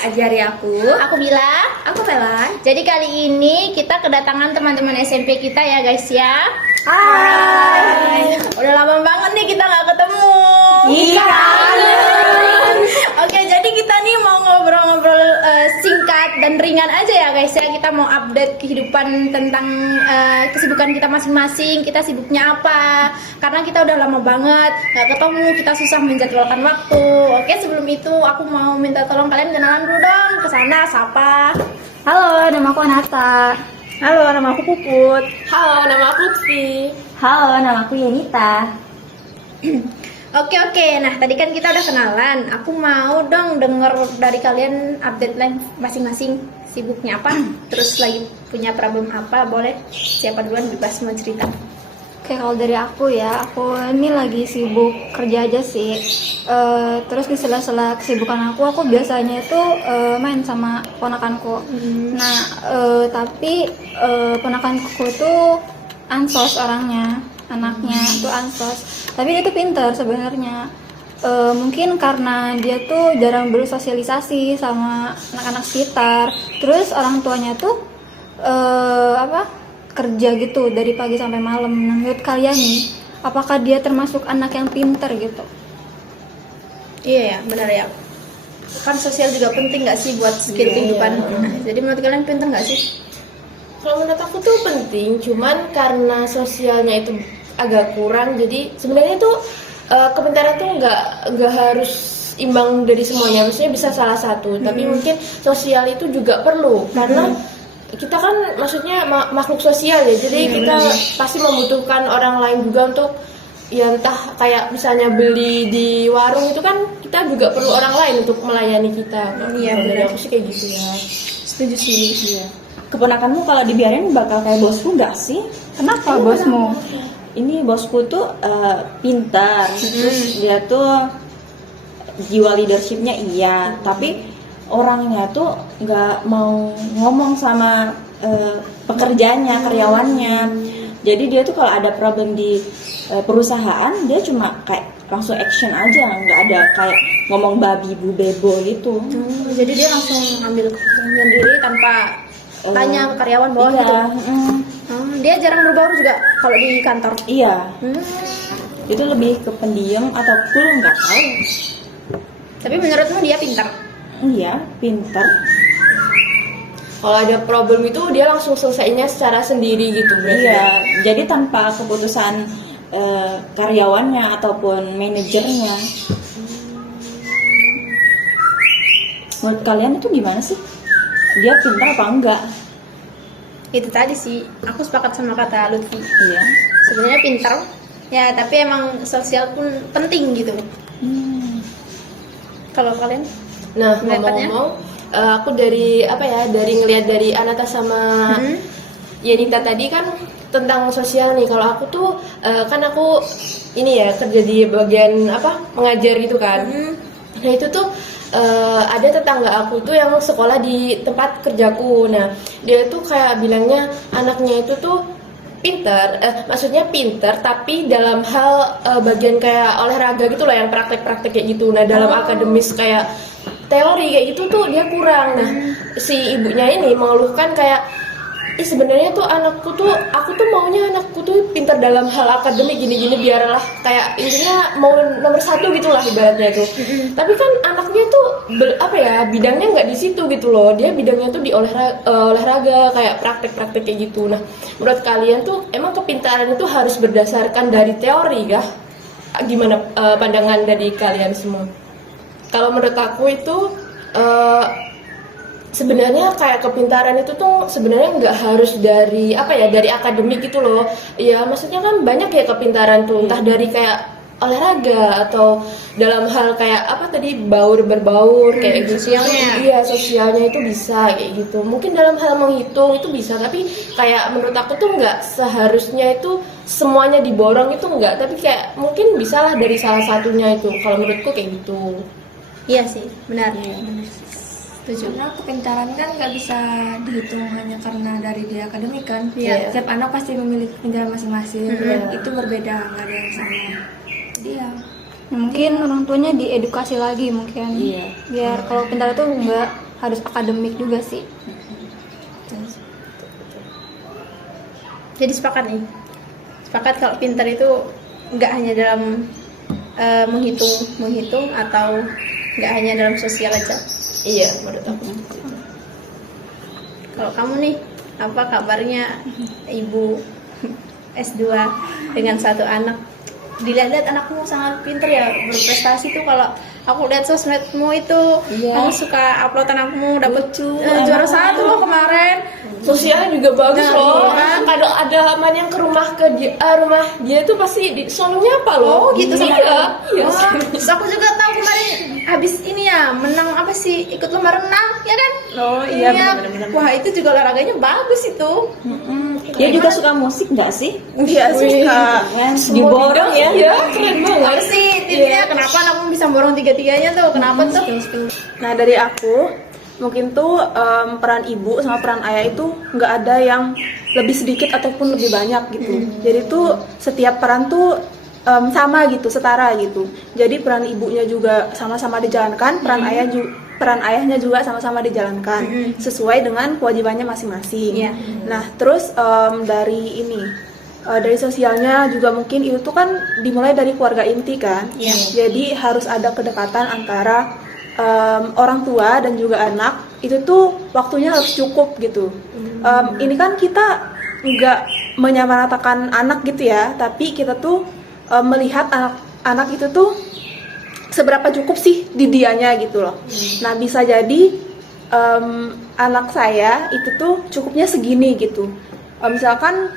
Ajari aku Bila. Aku Pelan. Jadi kali ini kita kedatangan teman-teman SMP kita ya guys ya. Hai. Udah lama banget nih kita nggak ketemu. Iya. Oke, jadi kita nih mau ngobrol-ngobrol singkat dan ringan aja ya guys ya. Kita mau update kehidupan tentang kesibukan kita masing-masing. Kita sibuknya apa? Karena kita udah lama banget nggak ketemu. Kita susah menjadwalkan waktu. Oke, sebelum itu aku mau minta tolong kalian kenalan dulu dong. Kesana, sapa. Halo, nama aku Anata. Halo, nama aku Puput. Halo, nama aku Lutfi. Halo, nama aku Yenita. Oke, nah tadi kan kita udah kenalan. Aku mau dong denger dari kalian update lain masing-masing. Sibuknya apa? Terus lagi punya problem apa? Boleh? Siapa duluan bebas mau cerita. Oke, kalau dari aku ya, aku ini lagi sibuk kerja aja sih. Terus di sela-sela kesibukan aku biasanya itu main sama ponakanku. Nah, tapi ponakanku tuh ansos orangnya, anaknya tuh ansos. Tapi dia tuh pinter sebenarnya. Mungkin karena dia tuh jarang bersosialisasi sama anak-anak sekitar. Terus orang tuanya tuh kerja gitu dari pagi sampai malam. Nah, menurut kalian nih, apakah dia termasuk anak yang pinter gitu? Iya ya, benar ya. Kan sosial juga penting nggak sih buat skill kehidupan. Nah, jadi menurut kalian pinter nggak sih? Kalau menurut aku tuh penting, cuman karena sosialnya itu agak kurang, jadi sebenarnya itu kepintaran tuh nggak harus imbang dari semuanya, maksudnya bisa salah satu, tapi mungkin sosial itu juga perlu karena kita kan maksudnya makhluk sosial ya, jadi kita pasti membutuhkan orang lain juga untuk ya entah kayak misalnya beli di warung itu kan kita juga perlu orang lain untuk melayani kita. Iya, dari benar. aku sih kayak gitu ya. Setuju sih. Iya. Keponakanmu kalau dibiarin bakal kayak bosku nggak sih? Kenapa bosmu? Ini bosku tuh pintar, terus dia tuh jiwa leadershipnya iya, tapi orangnya tuh nggak mau ngomong sama pekerjaannya, karyawannya. Jadi dia tuh kalau ada problem di perusahaan, dia cuma kayak langsung action aja, nggak ada kayak ngomong babi bu bebo gitu. Jadi dia langsung ambil keputusan sendiri tanpa tanya ke karyawan bawah Iya, gitu. Dia jarang berbaur juga kalau di kantor. iya. Itu lebih ke pendiam atau cool nggak tahu. Tapi menurutmu dia pintar? Iya, pintar. Kalau ada problem itu dia langsung selesainya secara sendiri gitu berarti. Iya, jadi tanpa keputusan karyawannya ataupun manajernya. Menurut kalian itu gimana sih? Dia pintar apa enggak? Itu tadi sih, aku sepakat sama kata Lutfi. Iya. Sebenarnya pintar, ya tapi emang sosial pun penting gitu. Kalau kalian? Nah, Pendapatnya? ngomong-ngomong, aku dari dari ngelihat dari Anata sama Yenita tadi kan tentang sosial nih. Kalau aku tuh kan aku ini ya kerja di bagian mengajar gitu kan. Nah itu tuh ada tetangga aku tuh yang sekolah di tempat kerjaku. Nah dia tuh kayak bilangnya anaknya itu tuh pinter, maksudnya pinter tapi dalam hal bagian kayak olahraga gitu loh, yang praktek-praktek kayak gitu. Nah dalam akademis kayak teori kayak gitu tuh dia kurang. Nah si ibunya ini mengeluhkan kayak sebenarnya tuh aku tuh maunya anakku tuh pintar dalam hal akademik gini-gini biarlah kayak intinya mau nomor 1 gitulah ibaratnya tuh. Tapi kan anaknya tuh bidangnya nggak di situ gitu loh. Dia bidangnya tuh di olahraga kayak praktek-praktek kayak gitu. Nah menurut kalian tuh emang kepintaran itu harus berdasarkan dari teori kah? Gimana pandangan dari kalian semua? Kalau menurut aku itu sebenarnya kayak kepintaran itu tuh sebenarnya nggak harus dari dari akademik gitu loh. Ya maksudnya kan banyak ya kepintaran tuh, entah dari kayak olahraga atau dalam hal kayak berbaur kayak gitu. Sosialnya. Iya, sosialnya itu bisa kayak gitu. Mungkin dalam hal menghitung itu bisa, tapi kayak menurut aku tuh nggak seharusnya itu semuanya diborong itu nggak, tapi kayak mungkin bisalah dari salah satunya itu. Kalau menurutku kayak gitu. Iya sih, benar. Setuju. Karena kepintaran kan nggak bisa dihitung hanya karena dari dia akademik kan. Iya. Setiap anak pasti memiliki kepintaran masing-masing. Itu berbeda, nggak ada yang sama. Jadi ya Mungkin orang tuanya diedukasi lagi mungkin. Iya. Biar kalau pintar itu enggak harus akademik juga sih. Jadi sepakat kalau pintar itu nggak hanya dalam menghitung atau nggak hanya dalam sosial aja. Iya, menurut aku. Kalau kamu nih, apa kabarnya ibu S2 dengan satu anak? Dilihat-lihat anakmu sangat pintar ya, berprestasi tuh. Kalau aku lihat sosmedmu itu, kamu suka upload anakmu dapat juara 1 loh kemarin. Sosialnya juga bagus Nah, loh. iya kan? Kadang ada man yang ke rumah rumah dia tuh pasti selalu nyapa loh. Oh gitu sama iya. kamu? Iya. Wah, terus aku juga tahu kemarin habis ini ya menang apa sih, ikut lomba renang ya kan? Oh iya, benar-benar. Wah itu juga olahraganya bagus itu. Dia juga suka musik nggak sih? Iya suka. Kan diborong ya. Iya, keren banget. Apa sih tipsnya? Kenapa anakmu bisa borong tiga-tiganya tuh? Kenapa tuh? Nah dari aku mungkin tuh peran ibu sama peran ayah itu nggak ada yang lebih sedikit ataupun lebih banyak gitu. Jadi tuh setiap peran tuh sama gitu, setara gitu. Jadi peran ibunya juga sama-sama dijalankan, peran ayahnya juga sama-sama dijalankan sesuai dengan kewajibannya masing-masing. Iya. Nah terus dari ini. Dari sosialnya juga mungkin itu tuh kan dimulai dari keluarga inti kan. Jadi harus ada kedekatan antara orang tua dan juga anak. Itu tuh waktunya harus cukup gitu. Ini kan kita nggak menyamaratakan anak gitu ya, tapi kita tuh melihat anak itu tuh seberapa cukup sih di dianya gitu loh. Nah bisa jadi anak saya itu tuh cukupnya segini gitu. Misalkan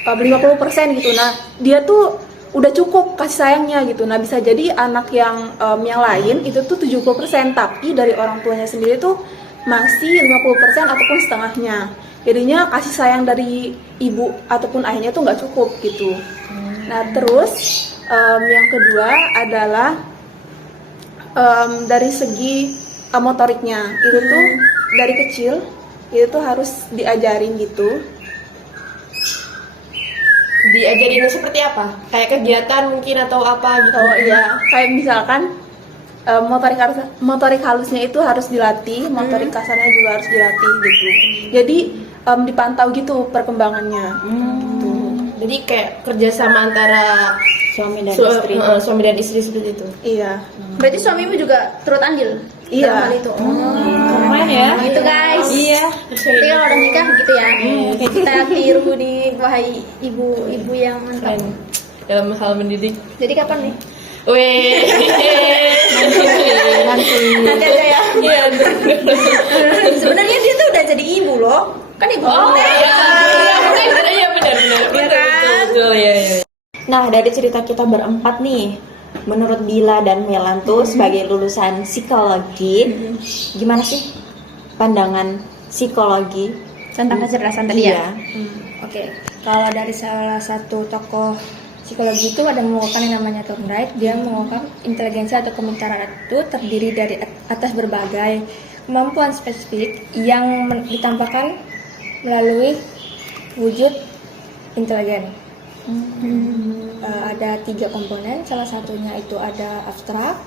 50% gitu. Nah, dia tuh udah cukup kasih sayangnya gitu. Nah, bisa jadi anak yang lain itu tuh 70%, tapi dari orang tuanya sendiri tuh masih 50% ataupun setengahnya. Jadinya kasih sayang dari ibu ataupun ayahnya tuh nggak cukup gitu. Nah, terus yang kedua adalah dari segi motoriknya. Itu tuh dari kecil itu tuh harus diajarin gitu. Diajarinnya seperti apa? Kayak kegiatan mungkin atau apa gitu? Oh iya, kayak misalkan motorik halusnya itu harus dilatih, motorik kasarnya juga harus dilatih gitu. Jadi dipantau gitu perkembangannya. Gitu. Jadi kayak kerjasama antara Suami dan su- istri. suami dan istri seperti itu. Iya. Berarti suamimu juga turut andil Iya. dalam hal itu. Lumayan ya. Nah, itu guys. Iya. Jadi kalau udah nikah gitu ya. Kita tiru di wahai ibu-ibu yang mantap. Keren. Dalam hal mendidik. Jadi kapan nih? Weh. Nanti aja ya. Iya. Sebenarnya dia tuh udah jadi ibu loh. Kan ibu. Oh iya. Iya benar. Betul ya. Nah, dari cerita kita berempat nih, menurut Bila dan Melan tuh sebagai lulusan psikologi, gimana sih pandangan psikologi? Tentang kecerdasan tadi ya. Iya. Oke, kalau dari salah satu tokoh psikologi itu ada mengungkapkan yang namanya Thorndike. Dia mengungkap inteligensi atau kemungkaran itu terdiri dari atas berbagai kemampuan spesifik yang ditampakkan melalui wujud intelijen. Ada 3 komponen, salah satunya itu ada abstrak,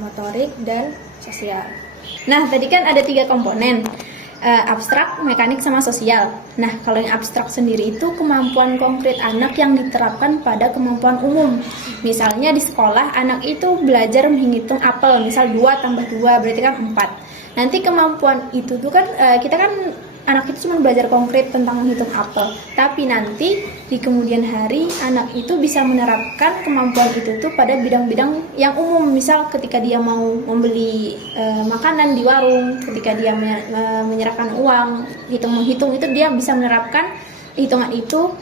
motorik, dan sosial. Nah, tadi kan ada 3 komponen. Abstrak, mekanik, sama sosial. Nah, kalau yang abstrak sendiri itu kemampuan konkret anak yang diterapkan pada kemampuan umum. Misalnya di sekolah, anak itu belajar menghitung apel, misal 2 tambah 2 berarti kan 4. Nanti kemampuan itu tuh kan, kita kan anak itu cuma belajar konkret tentang menghitung apel. Tapi nanti di kemudian hari, anak itu bisa menerapkan kemampuan itu tuh pada bidang-bidang yang umum. Misal ketika dia mau membeli makanan di warung, ketika dia menyerahkan uang, menghitung itu dia bisa menerapkan hitungan itu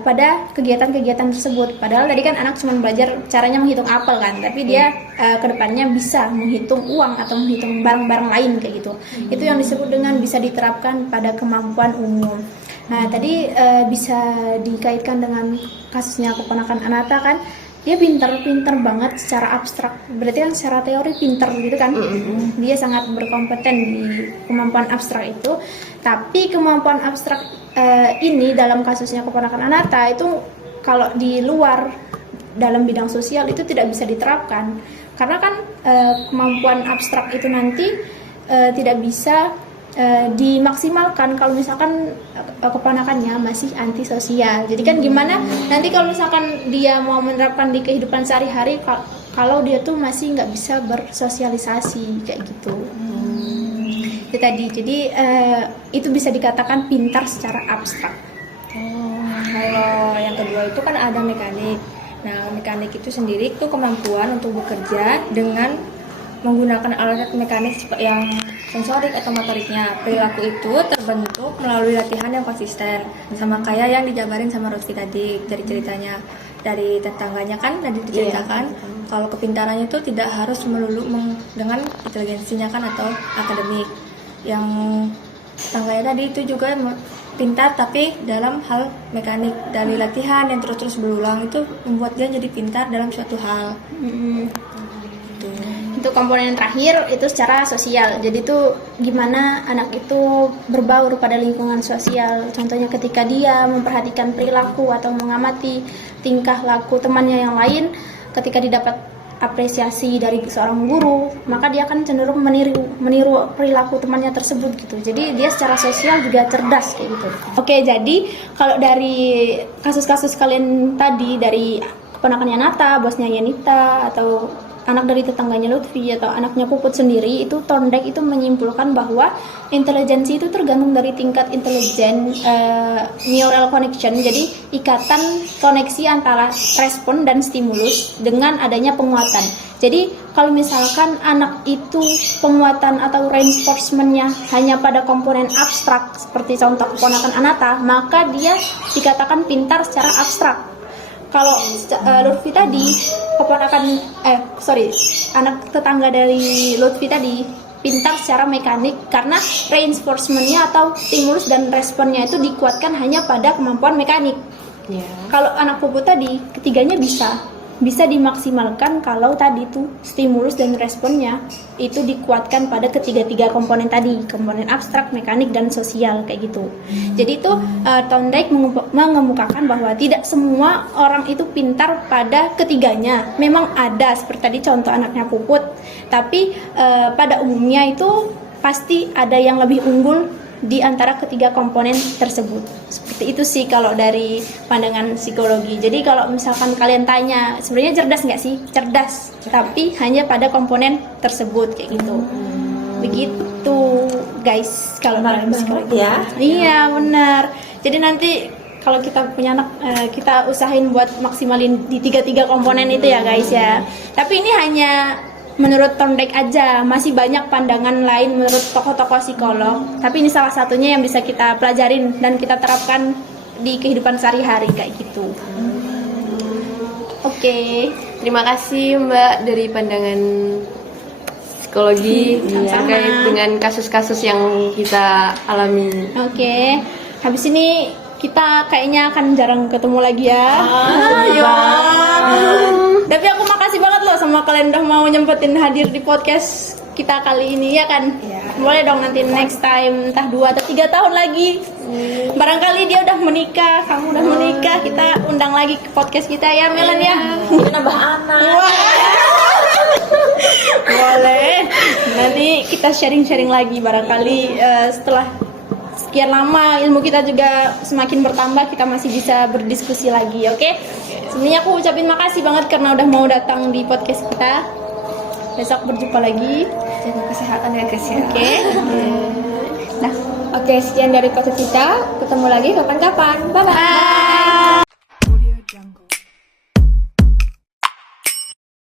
pada kegiatan-kegiatan tersebut. Padahal tadi kan anak cuma belajar caranya menghitung apel kan, tapi dia kedepannya bisa menghitung uang atau menghitung barang-barang lain kayak gitu. Itu yang disebut dengan bisa diterapkan pada kemampuan umum. Nah tadi bisa dikaitkan dengan kasusnya keponakan Anata kan, dia pinter banget secara abstrak, berarti kan secara teori pinter gitu kan. Dia sangat berkompeten di kemampuan abstrak itu. Tapi kemampuan abstrak ini dalam kasusnya keponakan Anata itu kalau di luar dalam bidang sosial itu tidak bisa diterapkan, karena kan kemampuan abstrak itu nanti tidak bisa dimaksimalkan kalau misalkan keponakannya masih antisosial. Jadi kan gimana nanti kalau misalkan dia mau menerapkan di kehidupan sehari-hari kalau dia tuh masih nggak bisa bersosialisasi kayak gitu. Itu tadi. Jadi itu bisa dikatakan pintar secara abstrak. Kalau yang kedua itu kan ada mekanik. Nah, mekanik itu sendiri itu kemampuan untuk bekerja dengan menggunakan alat mekanik yang sensorik atau motoriknya. Perilaku itu terbentuk melalui latihan yang konsisten. Sama kayak yang dijabarin sama Lutfi tadi dari ceritanya. Dari tetangganya kan tadi diceritakan kalau kepintarannya itu tidak harus melulu dengan inteligensinya kan atau akademik. Yang tetangganya tadi itu juga pintar tapi dalam hal mekanik, dari latihan yang terus-terus berulang itu membuat dia jadi pintar dalam suatu hal. Untuk komponen yang terakhir itu secara sosial. Jadi tuh gimana anak itu berbaur pada lingkungan sosial. Contohnya ketika dia memperhatikan perilaku atau mengamati tingkah laku temannya yang lain, ketika didapat apresiasi dari seorang guru, maka dia akan cenderung meniru perilaku temannya tersebut gitu. Jadi dia secara sosial juga cerdas kayak gitu. Oke, jadi kalau dari kasus-kasus kalian tadi, dari keponakannya Nata, bosnya Yanita, atau anak dari tetangganya Lutfi atau anaknya Puput sendiri, itu Thorndike itu menyimpulkan bahwa intelijensi itu tergantung dari tingkat intelijen neural connection. Jadi ikatan koneksi antara respon dan stimulus dengan adanya penguatan. Jadi kalau misalkan anak itu penguatan atau reinforcementnya hanya pada komponen abstrak seperti contoh keponakan Anata, maka dia dikatakan pintar secara abstrak. Kalau Lutfi tadi anak tetangga dari Lutfi tadi pintar secara mekanik karena reinforcementnya atau stimulus dan responnya itu dikuatkan hanya pada kemampuan mekanik. Kalau anak Puput tadi ketiganya bisa dimaksimalkan kalau tadi tuh stimulus dan responnya itu dikuatkan pada ketiga-tiga komponen tadi, komponen abstrak, mekanik, dan sosial kayak gitu. Jadi itu Thorndike mengemukakan bahwa tidak semua orang itu pintar pada ketiganya. Memang ada seperti tadi contoh anaknya Puput, tapi pada umumnya itu pasti ada yang lebih unggul di antara ketiga komponen tersebut. Seperti itu sih kalau dari pandangan psikologi. Jadi kalau misalkan kalian tanya, sebenarnya cerdas nggak sih? Cerdas, tapi hanya pada komponen tersebut kayak gitu. Begitu guys kalau dalam psikologi. Iya benar. Jadi nanti kalau kita punya anak, kita usahain buat maksimalin di tiga komponen itu ya guys ya. Tapi ini hanya menurut Thorndike aja, masih banyak pandangan lain menurut tokoh-tokoh psikolog. Tapi ini salah satunya yang bisa kita pelajarin dan kita terapkan di kehidupan sehari-hari kayak gitu. Oke. Terima kasih Mbak dari pandangan psikologi terkait dengan kasus-kasus yang kita alami. Oke. Habis ini kita kayaknya akan jarang ketemu lagi ya. Tapi aku makasih banget loh sama kalian udah mau nyempetin hadir di podcast kita kali ini ya kan. Boleh dong nanti next time entah 2 atau 3 tahun lagi. Barangkali dia udah menikah, kamu udah menikah, kita undang lagi ke podcast kita ya Melan ya. Nambah anak. Boleh. Nanti kita sharing-sharing lagi barangkali setelah sekian lama ilmu kita juga semakin bertambah, kita masih bisa berdiskusi lagi, oke? Sebenarnya aku ucapin makasih banget karena udah mau datang di podcast kita. Besok berjumpa lagi. Jaga kesehatan ya guys ya. Oke. Nah, oke, sekian dari podcast kita. Ketemu lagi kapan-kapan. Bye bye.